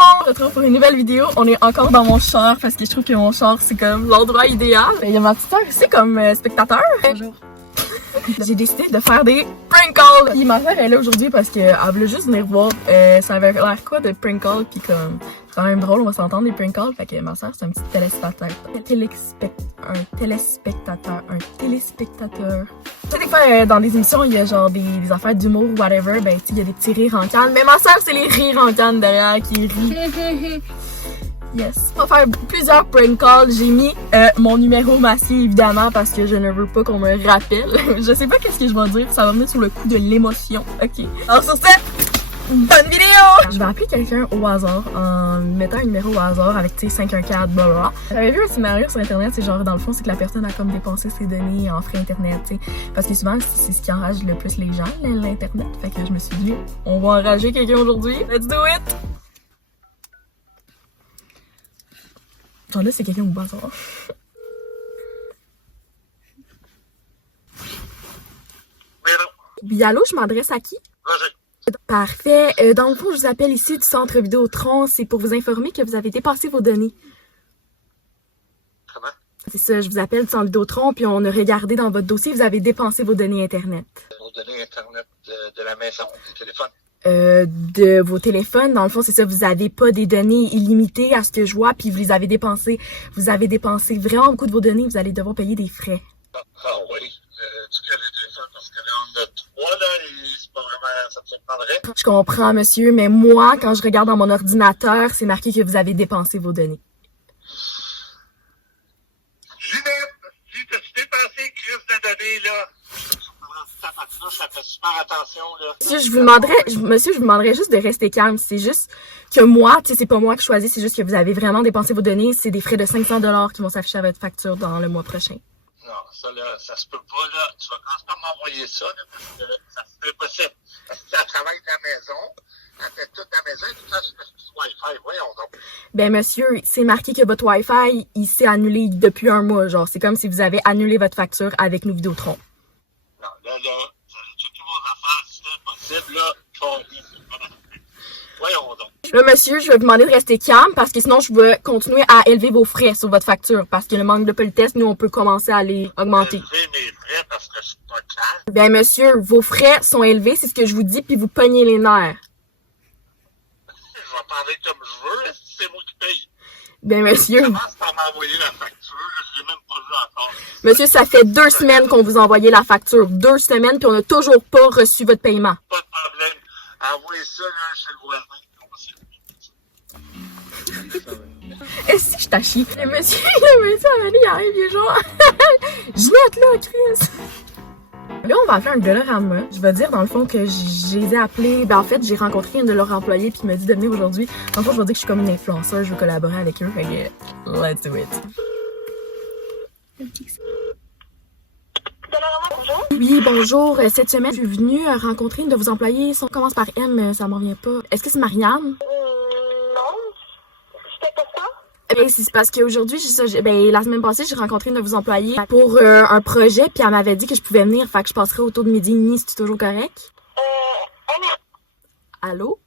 monde! On se retrouve pour une nouvelle vidéo. On est encore dans mon char parce que je trouve que mon char c'est comme l'endroit idéal. Il y a ma petite sœur ici comme spectateur. Bonjour. J'ai décidé de faire des prank calls. Puis ma sœur est là aujourd'hui parce qu'elle voulait juste venir voir ça avait l'air quoi de prank call. Puis comme c'est quand même drôle, on va s'entendre des prank calls. Fait que ma sœur c'est un petit téléspectateur. Un téléspectateur. Tu sais, des fois dans des émissions, il y a genre des affaires d'humour ou whatever. Ben tu sais, il y a des petits rires en canne. Mais ma sœur, c'est les rires en canne derrière qui rient. Yes. On va faire plusieurs prank calls. J'ai mis mon numéro massif évidemment parce que je ne veux pas qu'on me rappelle. Je sais pas qu'est-ce que je vais dire. Ça va venir sur le coup de l'émotion. Ok. Alors sur ce, bonne vidéo! Je vais appeler quelqu'un au hasard en mettant un numéro au hasard avec tu sais 514 blablabla. J'avais vu un scénario sur internet, c'est genre dans le fond c'est que la personne a comme dépensé ses données en frais internet, tu sais. Parce que souvent c'est ce qui enrage le plus les gens, l'internet. Fait que je me suis dit, on va enrager quelqu'un aujourd'hui. Let's do it! Genre là, c'est quelqu'un au hasard. Oui, allô, je m'adresse à qui? Roger. Parfait. Dans le fond, je vous appelle ici du centre Vidéotron. C'est pour vous informer que vous avez dépassé vos données. Comment? C'est ça, je vous appelle du centre Vidéotron, puis on a regardé dans votre dossier, vous avez dépensé vos données Internet. Vos données Internet de la maison, du téléphone. De vos téléphones, dans le fond, c'est ça, vous avez pas des données illimitées à ce que je vois, puis vous les avez dépensées. Vous avez dépensé vraiment beaucoup de vos données, vous allez devoir payer des frais. Ah oui, duquel le téléphone, parce que là, on a 3, là, et c'est pas vraiment, ça me surprendrait. Je comprends, monsieur, mais moi, quand je regarde dans mon ordinateur, c'est marqué que vous avez dépensé vos données. Ginette, si t'as-tu dépensé Chris de données, là? Ça fait super attention, là. Monsieur, je vous demanderais juste de rester calme. C'est juste que moi, tu sais, c'est pas moi qui choisis, c'est juste que vous avez vraiment dépensé vos données. C'est des frais de 500 $ qui vont s'afficher à votre facture dans le mois prochain. Non, ça, là, ça se peut pas, là. Tu vas quand même m'envoyer ça, là, parce que ça c'est impossible. Parce que elle travaille à la maison, elle fait toute la maison, tout ça, c'est du Wi-Fi. Voyons donc. Ben, monsieur, c'est marqué que votre Wi-Fi, il s'est annulé depuis un mois, genre. C'est comme si vous avez annulé votre facture avec nous Vidéotron. Non, là, j'allais checker vos affaires, si c'est impossible, là, voyons donc. Là, monsieur, je vais vous demander de rester calme parce que sinon, je vais continuer à élever vos frais sur votre facture. Parce que le manque de politesse, nous, on peut commencer à les augmenter. Élever mes frais parce que je suis pas clair. Ben, monsieur, vos frais sont élevés, c'est ce que je vous dis, puis vous pognez les nerfs. Je vais parler comme je veux, c'est moi qui paye. Ben, monsieur. Commence par m'envoyer la facture, je l'ai même pas vu encore. Monsieur, ça fait 2 semaines qu'on vous a envoyé la facture. 2 semaines, puis on n'a toujours pas reçu votre paiement. Pas de problème. Envoyez ça, là, chez le voisin. Est-ce que je t'ai chié? Le monsieur, il arrive, il est genre... Ginette, là, Chris! Là, on va appeler un Dollarama. Je vais dire, dans le fond, que je les ai appelés... Ben, en fait, j'ai rencontré une de leurs employés puis il m'a dit de venir aujourd'hui. Dans le fond, je vais dire que je suis comme une influenceuse, je veux collaborer avec eux. Fait que, let's do it. Dollarama, bonjour. Oui, bonjour. Cette semaine, je suis venue rencontrer une de vos employés. On commence par M, ça m'en revient pas. Est-ce que c'est Marianne? Non. C'était pour ça? Ben, c'est parce qu'aujourd'hui, la semaine passée, j'ai rencontré une de vos employés pour un projet, puis elle m'avait dit que je pouvais venir, fait que je passerai autour de 12h30, si c'est toujours correct. Allô?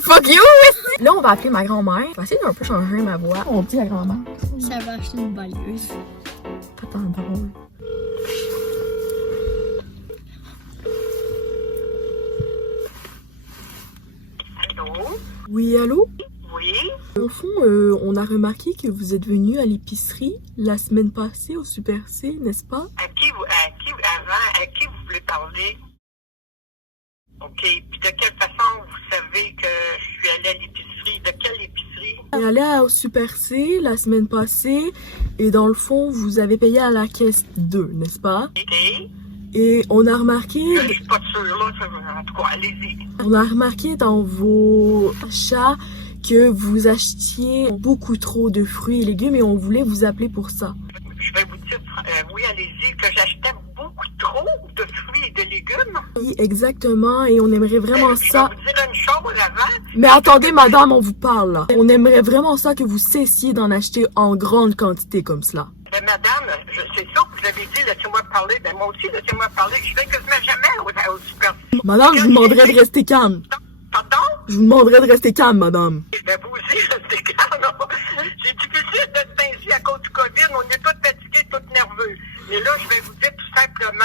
Fuck you! Là, on va appeler ma grand-mère. On va essayer d'un peu changer ma voix. On dit la grand-mère. Ça va acheter une balayeuse. Pas tant drôle. Allô? Oui, allô? Oui? Au fond, on a remarqué que vous êtes venu à l'épicerie la semaine passée au Super C, n'est-ce pas? À qui vous voulez parler? OK. Puis de quelle façon vous savez que je suis allée à l'épicerie? De quelle épicerie? On est allé au Super C la semaine passée et dans le fond, vous avez payé à la caisse 2, n'est-ce pas? OK. Et on a remarqué... Je suis pas sûre, là. En tout cas, allez-y. On a remarqué dans vos achats que vous achetiez beaucoup trop de fruits et légumes et on voulait vous appeler pour ça. Je vais vous dire, oui, allez-y, que j'achetais beaucoup trop de fruits et de légumes. Oui, exactement, et on aimerait vraiment ça. Je vais vous dire une chose avant. Mais attendez, madame, on vous parle là. On aimerait vraiment ça que vous cessiez d'en acheter en grande quantité comme cela. Mais madame, c'est sûr que vous avez dit, laissez-moi parler. Ben, moi aussi, laissez-moi parler. Je vais quasiment jamais au superficie. Madame, je vous demanderais de rester calme. Pardon? Je vous demanderais de rester calme, madame. Ben, vous aussi, restez calme. C'est difficile d'être ainsi à cause du COVID. On est tous fatigués, tous nerveux. Mais là, je vais vous dire tout simplement,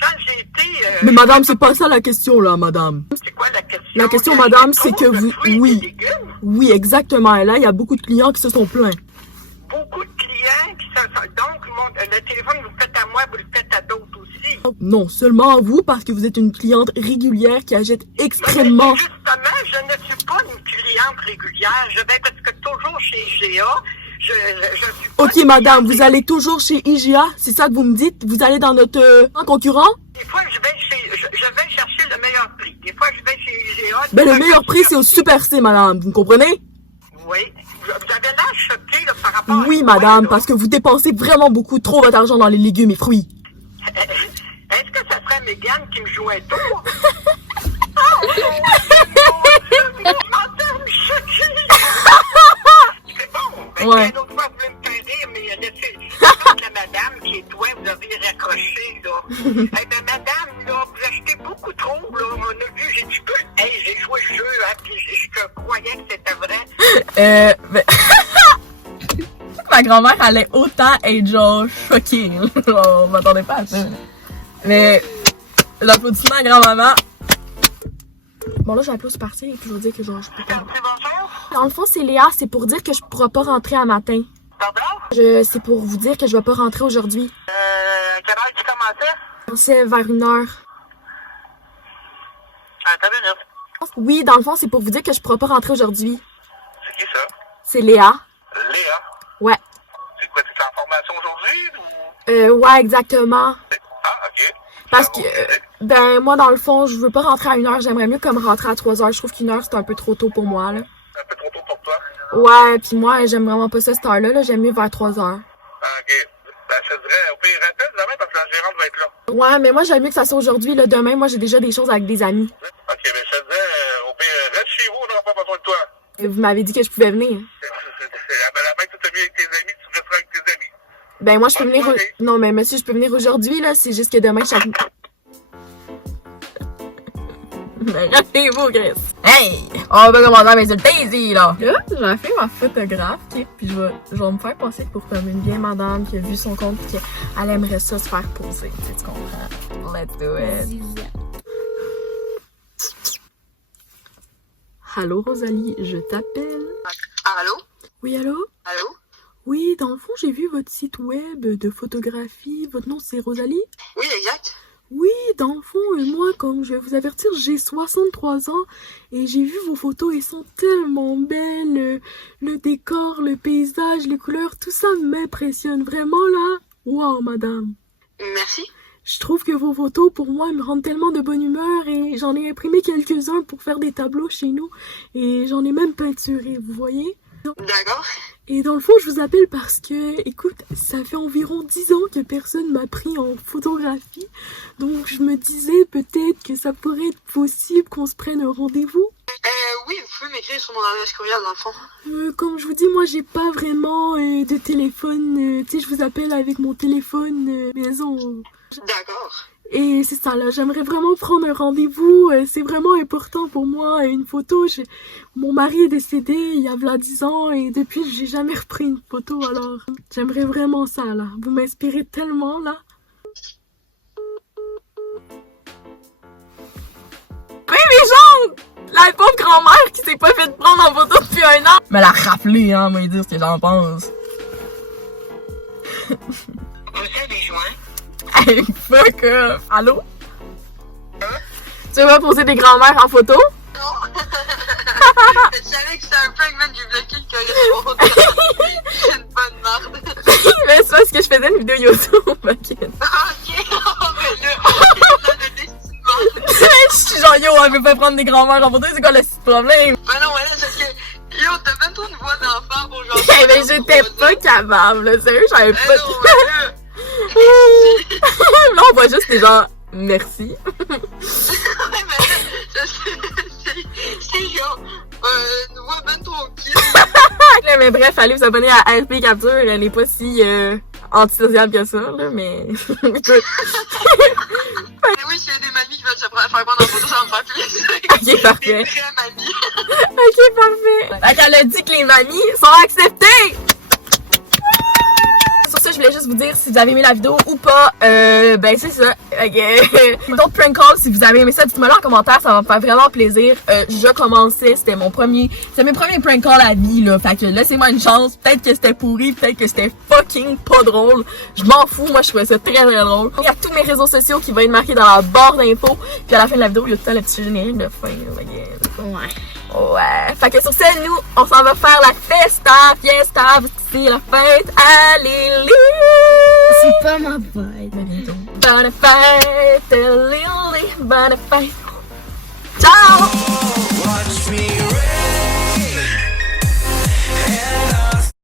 quand j'ai été... Mais madame, c'est pas ça la question, là, madame. C'est quoi la question? La question, madame, c'est que vous... Oui. Oui, exactement. Et là, il y a beaucoup de clients qui se sont plaints. Beaucoup de clients qui sont... Donc, le téléphone, vous le faites à moi, vous le faites à d'autres aussi. Non, seulement à vous, parce que vous êtes une cliente régulière qui achète extrêmement... Mais justement, je ne suis pas une cliente régulière. Je vais presque toujours chez IGA. Je suis pas Ok, madame, vous allez toujours chez IGA? C'est ça que vous me dites? Vous allez dans notre concurrent? Des fois, je vais chercher le meilleur prix. Des fois, je vais chez IGA. Ben, le meilleur prix, c'est au Super C, madame. Vous me comprenez? Oui. Vous avez l'air choqué là, par rapport à... Oui, ça, madame, là. parce que vous dépensez vraiment beaucoup trop votre argent dans les légumes et fruits. Est-ce que ça serait Mégane qui me joue un tour? C'est bon. Ben, Ouais. une autre fois, vous voulez me faire rire, mais laissez... la madame qui est toi, vous avez raccroché, là. Eh ben, madame, là, vous achetez beaucoup trop, là. On a vu, j'ai dit que... Hey, j'ai joué le jeu, hein, puis je croyais que c'était vrai. Ben... Ma grand-mère allait autant être genre choquée. On m'attendait pas à ça. Mais l'applaudissement à grand-maman. Bon là je vais appeler au parti et puis je vais dire que genre je peux pas. C'est bonjour? Dans le fond c'est Léa, c'est pour dire que je pourrai pas rentrer à matin. Pardon? C'est pour vous dire que je vais pas rentrer aujourd'hui. Quelle heure tu commençais? C'est vers 1h. T'as vu, là? Oui, dans le fond c'est pour vous dire que je pourrai pas rentrer aujourd'hui. C'est qui ça? C'est Léa. Léa? Ouais. C'est quoi, t'es en formation aujourd'hui? Ou... Ouais exactement. Ah, ok. Parce que, ben, moi, dans le fond, je veux pas rentrer à 1h. J'aimerais mieux comme rentrer à 3h. Je trouve qu'une heure, c'est un peu trop tôt pour moi, là. Un peu trop tôt pour toi? Ouais, pis moi, j'aime vraiment pas ça, cette heure-là, là. J'aime mieux vers 3h. Ah, ok. Ben, je te dirais, au pire, rappelle demain parce que la gérante va être là. Ouais, mais moi, j'aime mieux que ça soit aujourd'hui, là. Demain, moi, j'ai déjà des choses avec des amis. Ok, mais je te disais, au pire, reste chez vous, on n'aura pas besoin de toi. Et vous m'avez dit que je pouvais venir. La main que tu as mis avec tes amis, tu resteras avec tes amis. Ben, moi, je peux venir... Non, mais monsieur, je peux venir aujourd'hui, là. C'est juste que demain, chaque... Mais rappelez-vous, Chris. Hey! On va commencer à m'insulter ici, là. Là, j'ai fait ma photographe, ok? Puis je vais me faire passer pour comme une vieille madame qui a vu son compte et qu'elle aimerait ça se faire poser. Tu comprends? Let's do it. Zizia. Allô, Rosalie, je t'appelle. Allô? Oui, allô? Allô? Oui, dans le fond, j'ai vu votre site web de photographie. Votre nom, c'est Rosalie? Oui, exact. Oui, dans le fond, moi, comme je vais vous avertir, j'ai 63 ans et j'ai vu vos photos, elles sont tellement belles. Le décor, le paysage, les couleurs, tout ça m'impressionne vraiment là. Wow, madame. Merci. Je trouve que vos photos, pour moi, me rendent tellement de bonne humeur et j'en ai imprimé quelques-uns pour faire des tableaux chez nous et j'en ai même peinturé, vous voyez? D'accord. Et dans le fond, je vous appelle parce que, écoute, ça fait environ 10 ans que personne m'a pris en photographie. Donc, je me disais peut-être que ça pourrait être possible qu'on se prenne un rendez-vous. Oui, vous pouvez m'écrire sur mon adresse courriel dans le fond. Comme je vous dis, moi, j'ai pas vraiment de téléphone. Tu sais, je vous appelle avec mon téléphone maison. D'accord. Et c'est ça, là, j'aimerais vraiment prendre un rendez-vous. C'est vraiment important pour moi. Une photo, mon mari est décédé il y a v'là 10 ans et depuis, j'ai jamais repris une photo. Alors, j'aimerais vraiment ça, là. Vous m'inspirez tellement, là. Oui, les gens! La pauvre grand-mère qui s'est pas fait prendre en photo depuis 1 an. Mais la rappelé, hein, me dire ce que j'en pense. Vous avez joint? Hey, fuck off! Allô? Tu veux pas poser des grand-mères en photo? Non. Je savais que c'était un prank, même, j'ai bloqué le correspondant. C'est une bonne marde. Mais c'est parce que je faisais une vidéo YouTube, ok. Ok, oh, mais là, de l'estimement. Je suis genre, yo, elle veut pas prendre des grand-mères en photo, c'est quoi le petit problème? Ben non, ouais, là, c'est que, yo, t'as même trop une voix d'enfant pour genre... Eh ben, j'étais pas capable, là, sérieux, j'avais Ben pas... non, ouais, là. Là, on voit juste des gens, merci. Ouais, mais là, c'est genre, une voix ben trop cute. Mais bref, allez vous abonner à RP Capture, elle n'est pas si antisocial que ça, là, mais... Écoute. Oui, s'il y a des mamies qui veulent se faire prendre en photo, ça va me faire plaisir. Ok, parfait. Des vraies mamies. Ok, parfait. Fait qu'elle a dit que les mamies sont acceptées! Sur ça, je voulais juste vous dire si vous avez aimé la vidéo ou pas. Ben, c'est ça. Ok. D'autres prank calls, si vous avez aimé ça, dites-moi là en commentaire, ça va me faire vraiment plaisir. Je commençais, c'était mes premiers prank calls à vie, là. Fait que laissez-moi une chance. Peut-être que c'était pourri, peut-être que c'était fucking pas drôle. Je m'en fous, moi, je trouvais ça très très drôle. Il y a tous mes réseaux sociaux qui vont être marqués dans la barre d'infos. Puis à la fin de la vidéo, il y a tout le temps le petit générique de fin. Ouais. Ouais. Fait que sur ça, nous, on s'en va faire la fiesta, parce que c'est la fête. Alléluia! C'est pas ma vibe. Bonne fête, Lily, bonne fête. Ciao!